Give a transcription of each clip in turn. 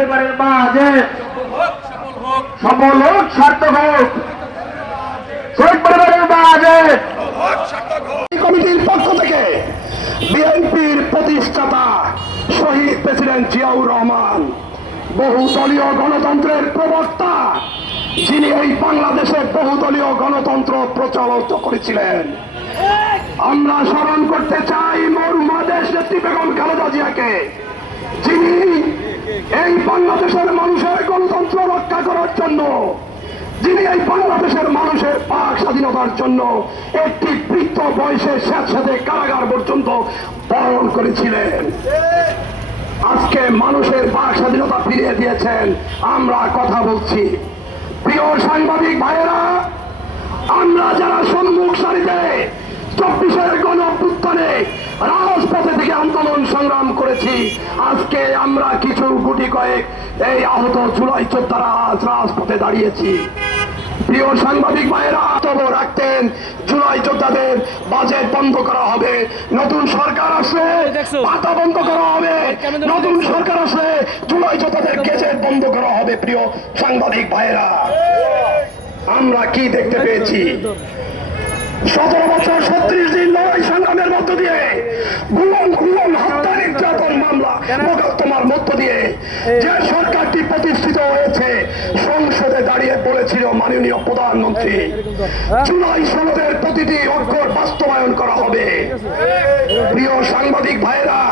পরিবারের মাঝে সফল হোক, সার্থক হোক। শহীদ পরিবারের মাঝে কমিটির পক্ষ থেকে বিএনপির প্রতিষ্ঠাতা শহীদ প্রেসিডেন্ট জিয়াউর রহমান, বহুদলীয় গণতন্ত্রের প্রবক্তা, যিনি এই বাংলাদেশে বহুদলীয় গণতন্ত্র প্রচলিত করেছিলেন, আমরা স্মরণ করতে চাই মরহুমা দেশ নেত্রী বেগম খালেদা জিয়াকে, যিনি এই বাংলাদেশের মানুষের গণতন্ত্র রক্ষা করার জন্য, যিনি এই বাংলাদেশের মানুষের বাক স্বাধীনতার জন্য একটি বৃদ্ধ বয়সে স্বেচ্ছাতে কারাগার পর্যন্ত বরণ করেছিলেন। আজকে মানুষের বাক স্বাধীনতা ফিরিয়ে দিয়েছেন, আমরা কথা বলছি। প্রিয় সাংবাদিক ভাইয়েরা, আমরা যারা সম্মুখ সারিতে 24-এর গণঅভ্যুত্থানে রাজপথে থেকে আন্দোলন সংগ্রাম করেছি, আজকে আমরা কিছু গুটি কয়েক এই আহত জুলাই যোদ্ধারা আজ রাজপথে দাঁড়িয়েছি। প্রিয় সাংবাদিক ভাইয়েরা, তবু রাখতেন জুলাই যোদ্ধাদের বাজেট বন্ধ করা হবে, নতুন সরকার আসলে ভাতা বন্ধ করা হবে, নতুন সরকার আসলে জুলাই যোদ্ধাদের গেজেট বন্ধ করা হবে। প্রিয় সাংবাদিক ভাইয়েরা, আমরা কি দেখতে পেয়েছি? 17 বছর 36 দিন লড়াই সংগ্রামের মধ্য দিয়ে, গুম হত্যা নির্যাতন মামলা মোকদ্দমার মধ্য দিয়ে যে সরকারটি প্রতিষ্ঠিত হয়েছে, সংসদে দাঁড়িয়ে বলেছিল মাননীয় প্রধানমন্ত্রী জুলাই সনদের প্রতিটি অক্ষর বাস্তবায়ন করা হবে। প্রিয় সাংবাদিক ভাইয়েরা,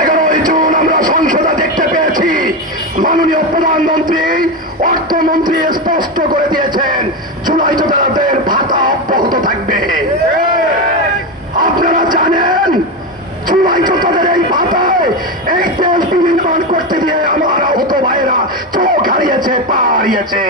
11 জুন আমরা সংসদে দেখতে পেয়েছি মাননীয় প্রধানমন্ত্রী, অর্থমন্ত্রী স্পষ্ট করে দিয়েছেন জুলাই যোদ্ধাদের ভাতা অব্যাহত থাকবে। আপনারা জানেন জুলাই যোদ্ধাদের এই ভাতায় এই দেশ বিনির্মাণ করতে গিয়ে আমার আহত ভাইয়েরা চোখ হারিয়েছে, পা হারিয়েছে।